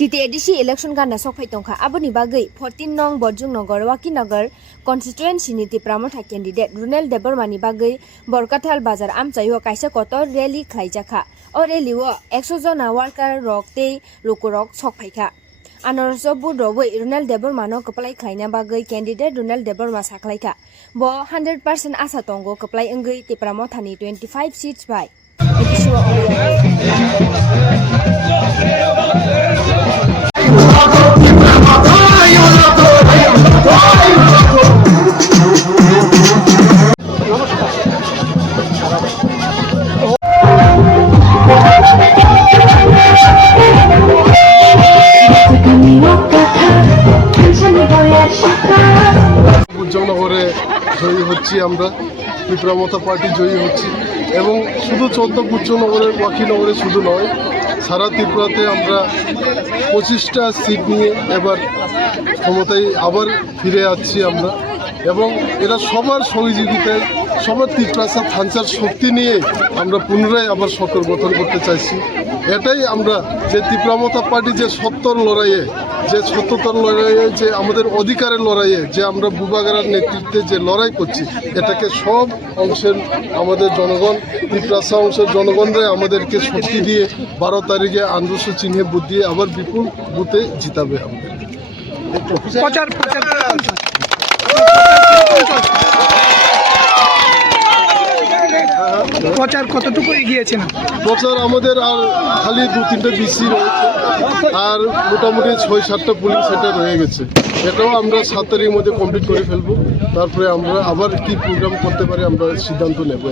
TTADC election gana sokphai tongkha aboni bagai 14 nong Borjung Nagar Wakinagar constituency ni Tipramotha candidate Runel Debormani bagai Borkathal bazar amchayo kaisa kotor rally khlaijaka o rally o 100 jona worker rok tei lokorok sokphaikha anorso budroboi Runel Debormano kaplai khlaina bagai candidate Runel Deborma saklaika bo 100% asa tongo kaplai engei Tipramotha ni 25 seats bai জনগণে জয়ী হচ্ছি আমরা Tripura Motha party জয়ী হচ্ছি এবং শুধু চন্দ্রপুরনগরের ওয়াকিনগরে শুধু নয় সারা ত্রিপুরাতে আমরা 25টা সিট নিয়ে এবার ক্ষমতায় আবার ফিরে আসছি আমরা এবং এরা সবার সহযোগিতায় সবার ত্রিপুরা থানচার শক্তি নিয়ে আমরা পুনরায় আবার সরকার গঠন করতে চাইছি এটাই আমরা যে ত্রিপুরামথা পার্টি যে সত্যর লড়াইয়ে যে আমাদের অধিকারের লড়াইয়ে যে আমরা বুবাগারার নেতৃত্বে যে লড়াই করছি এটাকে সব অংশের আমাদের জনগণ ত্রিপুরা অংশের জনগণরাই আমাদেরকে শক্তি দিয়ে 12 তারিখে 800 চিহ্নে ভোট দিয়ে আবার বিপুল বুথে জিতাবে প্রচার কতটুকু এগিয়েছেন? প্রচার আমাদের আর খালি 2-3টা বিসি রয়েছে আর মোটামুটি 6-7টা পুলিশ সেটা রয়ে গেছে এটাও আমরা 7 তারিখের মধ্যে কমপ্লিট করে ফেলবো তারপরে আমরা আবার কি প্রোগ্রাম করতে পারি আমরা সিদ্ধান্ত নেব।